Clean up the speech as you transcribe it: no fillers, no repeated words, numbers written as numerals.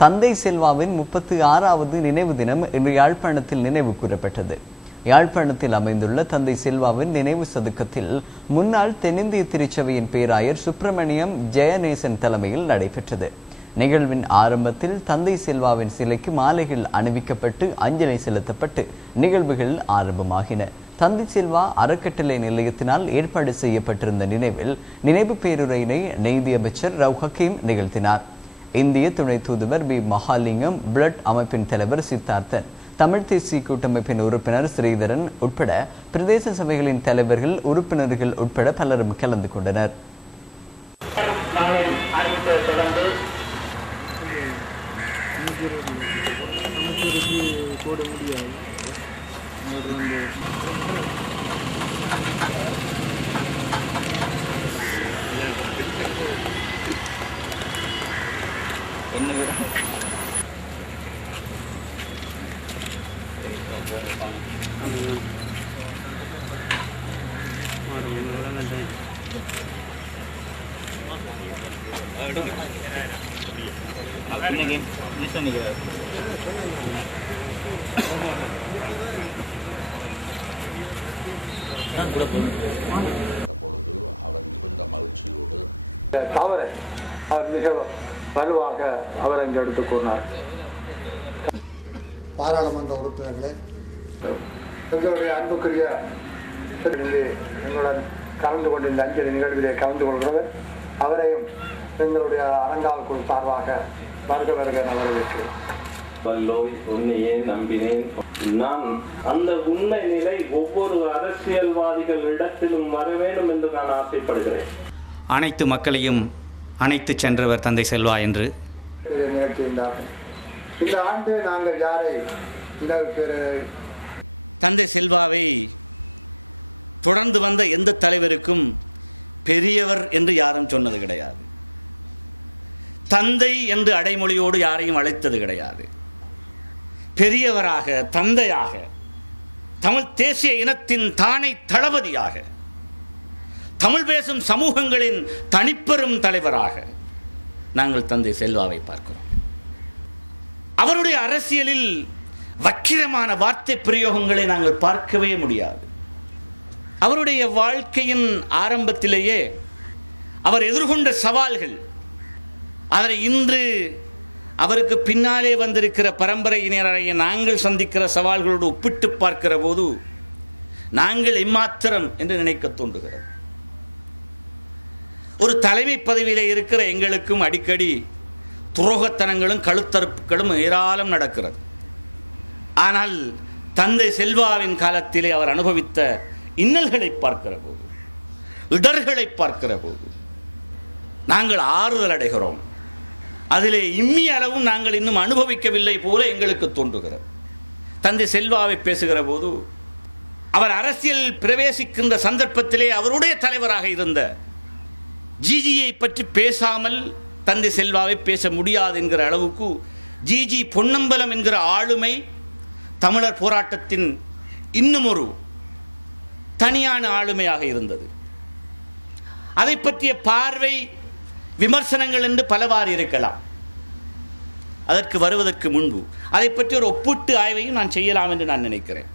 தந்தை செல்வாவின் 36வது நினைவு தினம் இன்று யாழ்ப்பாணத்தில் நினைவு கூறப்பட்டது. யாழ்ப்பாணத்தில் அமைந்துள்ள தந்தை செல்வாவின் நினைவு சதுக்கத்தில் முன்னாள் தென்னிந்திய திருச்சபையின் பேராயர் சுப்பிரமணியம் ஜெயநேசன் தலைமையில் நடைபெற்றது. நிகழ்வின் ஆரம்பத்தில் தந்தை செல்வாவின் சிலைக்கு மாலைகள் அணிவிக்கப்பட்டு அஞ்சலி செலுத்தப்பட்டு நிகழ்வுகள் ஆரம்பமாகின. தந்தை செல்வா அறக்கட்டளை நிலையத்தினால் ஏற்பாடு செய்யப்பட்டிருந்த நினைவில் நினைவு பேருரையினை நீதியமைச்சர் ரவ் ஹக்கீம் நிகழ்த்தினார். இந்திய துணை தூதுவர் பி மகாலிங்கம், பிளட் அமைப்பின் தலைவர் சித்தார்த்தன், தமிழ் தேசிய கூட்டமைப்பின் உறுப்பினர் ஸ்ரீதரன் உட்பட பிரதேச சபைகளின் தலைவர்கள், உறுப்பினர்கள் உட்பட பலரும் கலந்து கொண்டனர். பொழுது அவர் மிகுந்த மகிழ்ச்சியோடு தவறை அவர் மிக வலுவாக அவர் அங்கு எடுத்துக் கூறினார். பாராளுமன்ற உறுப்பினர்களே, எங்களுடைய அன்புக்குரிய எங்களுடன் கலந்து கொண்டிருந்த அஞ்சலி நிகழ்விலே கலந்து கொள்கிறவர் அவரையும் எங்களுடைய அரங்கால் குழு சார்பாக வருக வருக வரவேற்கிறேன். உண்மையே நம்பினேன். நான் அந்த உண்மை நிலை ஒவ்வொரு அரசியல்வாதிகள் இடத்திலும் வர வேண்டும் என்று நான் ஆசைப்படுகிறேன். அனைத்து மக்களையும் அனைத்து சென்றவர் தந்தை செல்வா என்று நிகழ்த்தியிருந்தார்கள். இந்த ஆண்டு நாங்கள் யாரை தந்தை செல்வாவை தொடர்ந்து வந்த எந்த தலைவருக்கும் பெரியவர் என்று யாரும் சொன்னது கிடையாது. தந்தை என்று அடைமொழியோடு யாரையும் அழைத்தது கிடையாது. பெரியவராக, தந்தையாக, தமிழ் தேசிய இனத்தின் தானை தளபதியாக, தமிழ் பேசும் சமூகங்களின் தனிப்பெரும் தலைவராக நாங்கள் தந்தை செல்வாவை பார்க்கிறோம். அவருடைய அரசியலில் வக்கிரமான வார்த்தை பிரயோகங்களை நாங்கள் பார்க்கவே முடியாது. அவருடைய வாழ்க்கையின் ஆரம்பத்திலேயே அவர் எதிர்கொண்ட சவால்கள், அதை இன்று அவருக்கு பின்னாலே வந்திருக்கிற பரம்பரையினரைய நாங்கள் சந்திக்கிற சவால்களோடு ஒப்பிட்டு பார்க்கிற போது நாங்கள் எம்மாத்திரம் என்று நினைக்க தோன்றுகிறது. ஒரு தலைமை பதவியிலே இருக்கிற எங்களுக்கும் அடிக்கடி துரோகத்தனங்களும் கழுத்தறுப்புகளும் ஏராளம் நடக்கிறது. ஆனால் தந்தை செல்வாவின் காலத்திலே அவர் அனுபவித்த இன்னல்களை பார்க்கிற போது, இடர்களை பார்க்கிற போது நாங்கள் ஆறுதல் அடைகிறோம். அதிலே இம்மிய அளவும் நாங்கள் இன்னும் அனுபவிக்கவில்லை போல எங்களுக்கு தோன்றுகிறது. தந்தை செல்வாவை பேசுகிற போது அவர் அரசியல் பிரவேசிக்கின்ற சந்தர்ப்பத்திலே அவருடைய தலைவராக இருந்த ஜிஜியை பற்றி பேசாமல் தந்தை செல்வாவை பேச முடியாது என்கிற அளவுக்கு ஜிஜி பொன்னம்பலம் என்கிற ஆளுமை தமிழர் போராட்டத்தின் இன்னும் ஒரு தனியான ஆளுமையாக இருந்தது. அதை பற்றிய பார்வை, விமர்சனங்கள் என்று பலவாறு இருக்கலாம். அதற்கு வருவதற்கு முன்பு அதை பற்றி ஒரு ஒப்பீட்டு ஆய்வையும் நான் செய்யலாம் என்று நான் நினைக்கிறேன்.